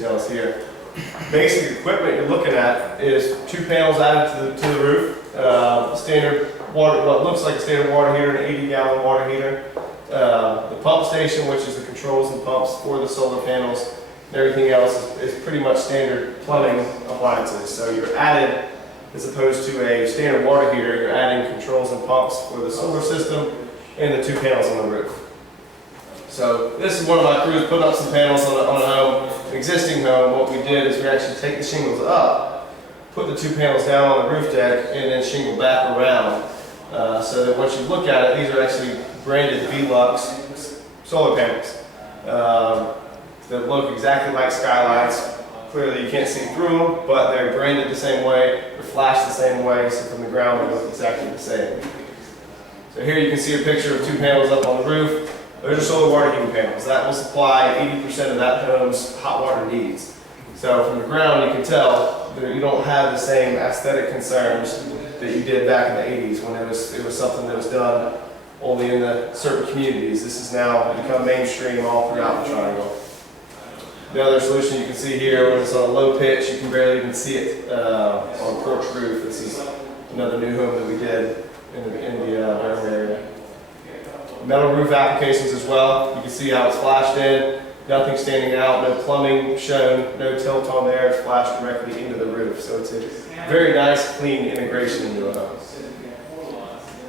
Details here. Basic equipment you're looking at is 2 panels added to the roof. Standard water, what looks like a standard water heater, an 80-gallon water heater. The pump station, which is the controls and pumps for the solar panels, and everything else is pretty much standard plumbing appliances. So you're added, as opposed to a standard water heater, you're adding controls and pumps for the solar system and the 2 panels on the roof. So this is one of my crews put up some panels on a home, an existing home. What we did is we actually take the shingles up, put the 2 panels down on the roof deck, and then shingle back around. So that once you look at it, these are actually branded Velux solar panels that look exactly like skylights. Clearly you can't see through them, but they're branded the same way, they're flashed the same way, so from the ground they look exactly the same. So here you can see a picture of 2 panels up on the roof. Those are solar water heating panels. That will supply 80% of that home's hot water needs. So from the ground you can tell that you don't have the same aesthetic concerns that you did back in the 80s when it was something that was done only in the certain communities. This has now become mainstream all throughout the triangle. The other solution you can see here, when it's on a low pitch, you can barely even see it on a porch roof. This is another new home that we did in the Durham area. Metal roof applications as well. You can see how it's flashed in, nothing standing out, no plumbing shown, no tilt on there, it's flashed directly into the roof. So it's a very nice, clean integration into a home.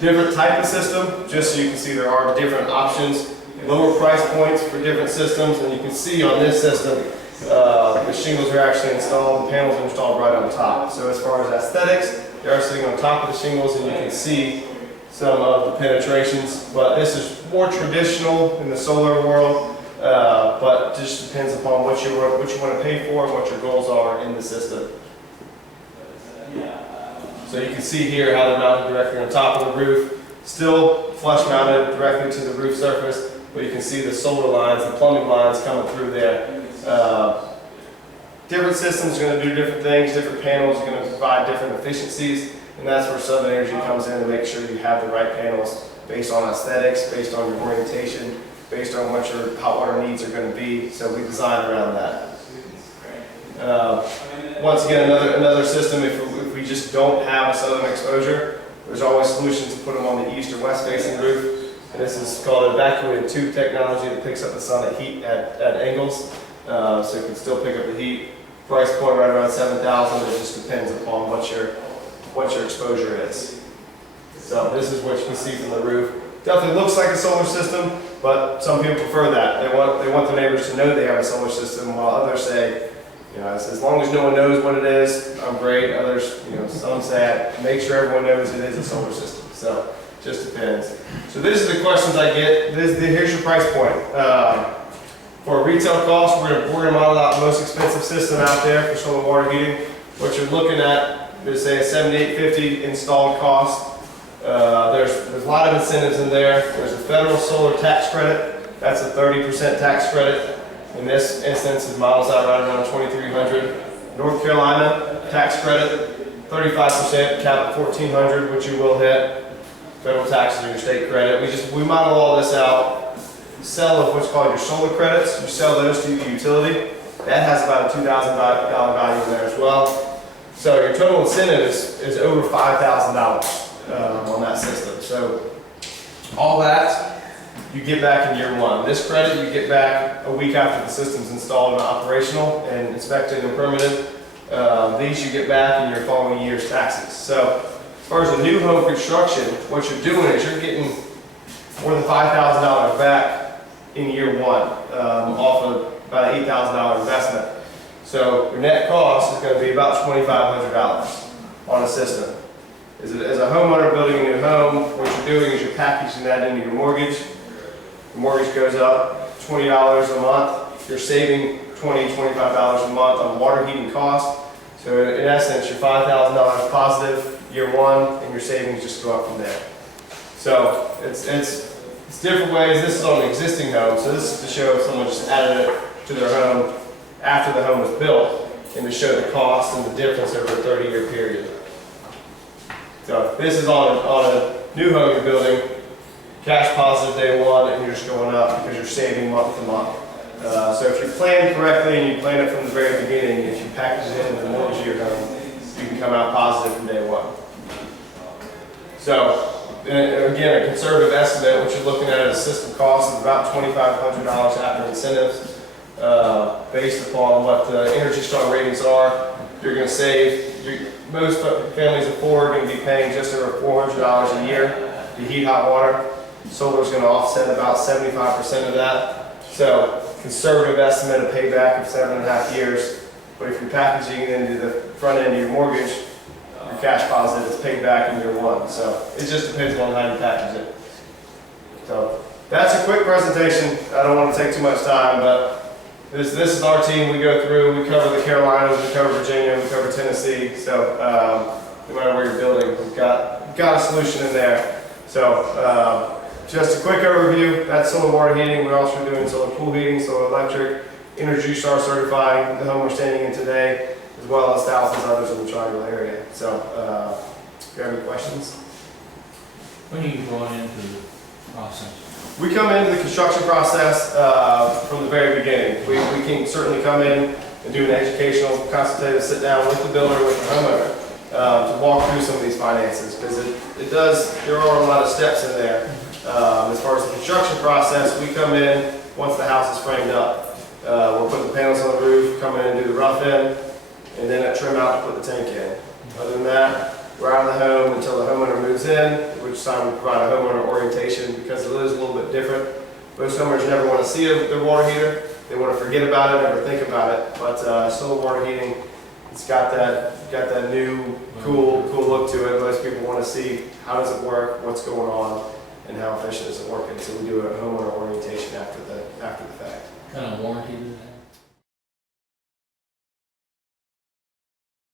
Different type of system, just so you can see there are different options, lower price points for different systems, and you can see on this system, the shingles are actually installed, the panels are installed right on top. So as far as aesthetics, they are sitting on top of the shingles, and you can see some of the penetrations, but this is more traditional in the solar world, but just depends upon what you want to pay for and what your goals are in the system. So you can see here how they're mounted directly on top of the roof, still flush mounted directly to the roof surface, but you can see the solar lines, the plumbing lines coming through there. Different systems are going to do different things, different panels are going to provide different efficiencies. And that's where Southern Energy comes in to make sure you have the right panels based on aesthetics, based on your orientation, based on what your hot water needs are going to be. So we design around that. Once again, another system, if we just don't have a southern exposure, there's always solutions to put them on the east or west facing roof. And this is called evacuated tube technology that picks up the sun at heat at angles. So you can still pick up the heat. Price point right around $7,000. It just depends upon what your exposure is. So this is what you can see from the roof. Definitely looks like a solar system, but some people prefer that. They want their neighbors to know they have a solar system, while others say, you know, as long as no one knows what it is, I'm great. Others, you know, some say, make sure everyone knows it is a solar system. So it just depends. So this is the questions I get. Here's your price point. For a retail cost, we're gonna model out the most expensive system out there for solar water heating. What you're looking at, there's say a $7,850 installed cost. There's a lot of incentives in there. There's a federal solar tax credit. That's a 30% tax credit. In this instance, it models out right around $2,300. North Carolina tax credit, 35%, cap at $1,400, which you will hit. Federal taxes are your state credit. We model all this out. Sell of what's called your solar credits. You sell those to the utility. That has about a $2,000 value in there as well. So your total incentive is over $5,000 on that system. So all that you get back in year one. This credit you get back a week after the system's installed and operational and inspected and permitted. These you get back in your following year's taxes. So as far as the new home construction, what you're doing is you're getting more than $5,000 back in year one off of about an $8,000 investment. So your net cost is going to be about $2,500 on a system. As a homeowner building a new home, what you're doing is you're packaging that into your mortgage. Your mortgage goes up $20 a month. You're saving $20, $25 a month on water heating costs. So in essence, you're $5,000 positive year one, and your savings just go up from there. So it's different ways. This is on an existing home, so this is to show if someone just added it to their home after the home was built, and to show the cost and the difference over a 30-year period. So this is on a new home you're building, cash positive day one, and you're just going up because you're saving month to month. So if you're planned correctly and you plan it from the very beginning, if you package it into the mortgage of your home, you can come out positive from day one. So, again, a conservative estimate, what you're looking at is a system cost of about $2,500 after incentives, based upon what the Energy Strong ratings are. You're going to save, most families of four are going to be paying just over $400 a year to heat hot water. Solar is going to offset about 75% of that. So, conservative estimate of payback of 7.5 years. But if you're packaging it into the front end of your mortgage, your cash positive is paid back in year one. So it just depends on how you package it. So that's a quick presentation. I don't want to take too much time, but this is our team. We go through, we cover the Carolinas, we cover Virginia, we cover Tennessee. So no matter where you're building, we've got a solution in there. So just a quick overview. That's solar water heating. We're also doing solar pool heating, solar electric, Energy Star certified, the home we're standing in today, as well as thousands of others in the Triangle area. So, if you have any questions? When are you brought into the process? We come into the construction process from the very beginning. We can certainly come in and do an educational, consultative sit down with the builder, with the homeowner, to walk through some of these finances, because there are a lot of steps in there. As far as the construction process, we come in once the house is framed up. We'll put the panels on the roof, come in and do the rough end, and then at trim out to put the tank in. Other than that, we're out of the home until the homeowner moves in, at which time we provide a homeowner orientation, because it is a little bit different. Most homeowners never want to see their water heater. They want to forget about it, never think about it. But solar water heating, it's got that new, cool look to it. Most people want to see how does it work, what's going on, and how efficient is it working. So we do a homeowner orientation after the fact. What kind of warranty does it have?